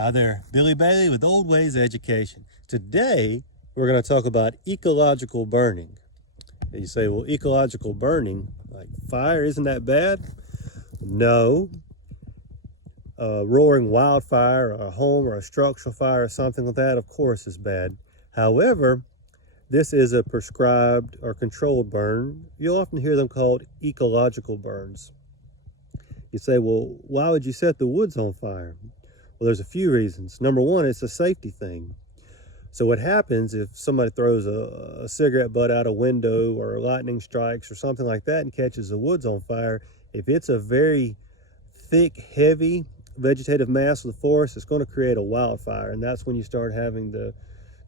Hi there, Billy Bailey with Old Ways Education. Today, we're going to talk about ecological burning. And you say, well, ecological burning, like fire, isn't that bad? No. A roaring wildfire, or a home, or a structural fire, or something like that, of course, is bad. However, this is a prescribed or controlled burn. You'll often hear them called ecological burns. You say, well, why would you set the woods on fire? Well, there's a few reasons. Number one, it's a safety thing. So what happens if somebody throws a cigarette butt out a window or lightning strikes or something like that and catches the woods on fire, if it's a very thick, heavy vegetative mass of the forest, it's going to create a wildfire. And that's when you start having the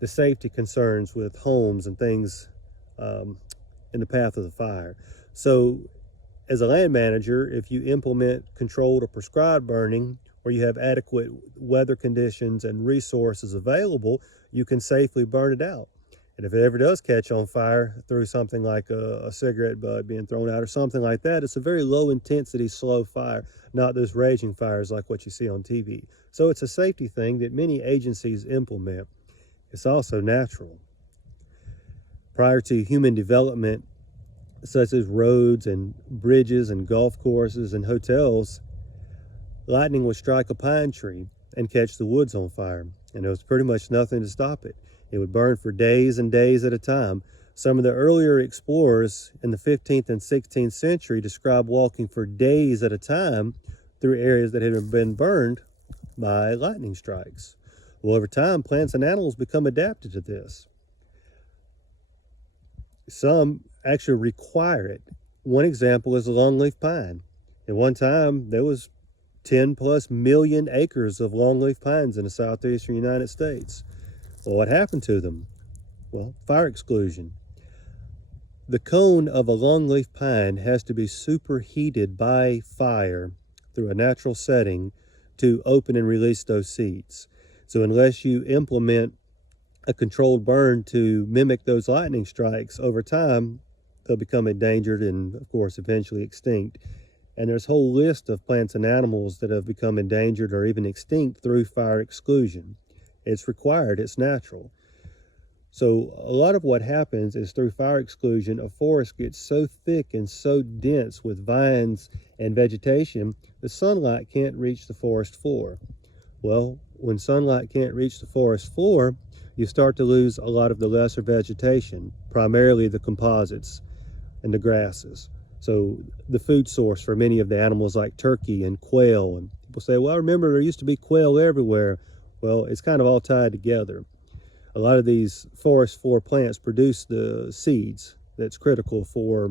safety concerns with homes and things in the path of the fire. So as a land manager, if you implement controlled or prescribed burning, where you have adequate weather conditions and resources available, you can safely burn it out. And if it ever does catch on fire through something like a cigarette butt being thrown out or something like that, it's a very low intensity, slow fire, not those raging fires like what you see on TV. So it's a safety thing that many agencies implement. It's also natural. Prior to human development, such as roads and bridges and golf courses and hotels, lightning would strike a pine tree and catch the woods on fire, and there was pretty much nothing to stop it. It would burn for days and days at a time. Some of the earlier explorers in the 15th and 16th century described walking for days at a time through areas that had been burned by lightning strikes. Well, over time, plants and animals become adapted to this. Some actually require it. One example is the longleaf pine. At one time, there was 10+ million acres of longleaf pines in the southeastern United States. Well, what happened to them? Well, fire exclusion. The cone of a longleaf pine has to be superheated by fire through a natural setting to open and release those seeds. So unless you implement a controlled burn to mimic those lightning strikes, over time, they'll become endangered and, of course, eventually extinct. And there's a whole list of plants and animals that have become endangered or even extinct through fire exclusion. It's required, it's natural. So a lot of what happens is through fire exclusion, a forest gets so thick and so dense with vines and vegetation, the sunlight can't reach the forest floor. Well, when sunlight can't reach the forest floor, you start to lose a lot of the lesser vegetation, primarily the composites and the grasses. So the food source for many of the animals like turkey and quail. And people say, well, I remember there used to be quail everywhere. Well, it's kind of all tied together. A lot of these forest floor plants produce the seeds that's critical for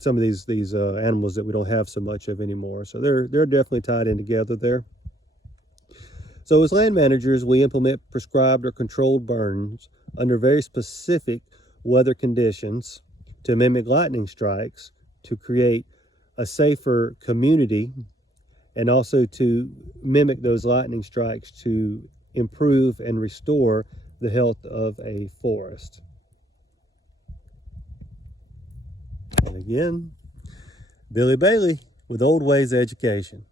some of these animals that we don't have so much of anymore. So they're definitely tied in together there. So as land managers, we implement prescribed or controlled burns under very specific weather conditions to mimic lightning strikes, to create a safer community, and also to mimic those lightning strikes to improve and restore the health of a forest. And again, Billy Bailey with Old Ways Education.